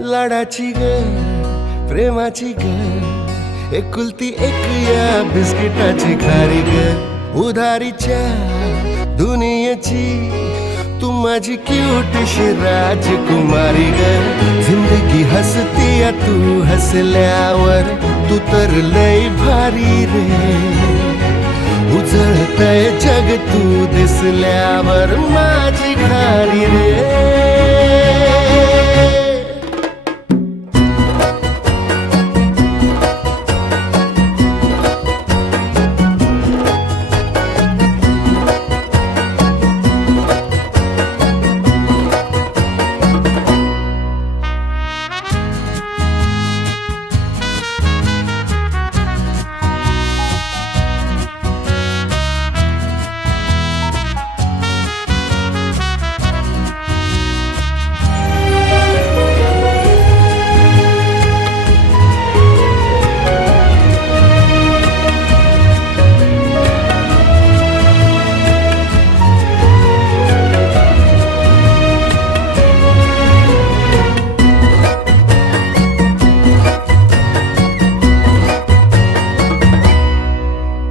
लाडाची ग प्रेमाची ग एकुलती एक या बिस्किटाची खारी ग उधारीच्या दुनियेची तू माझी क्यूटशी राजकुमारी ग जिंदगी हसती या तू हसल्यावर तू तर लय भारी रे उजळतय जग तू दिसल्यावर माझी खारी रे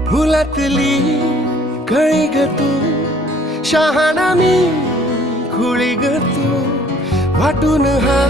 फुलातली कळी ग तू शहाणा मी खुळी ग तू वाटून हा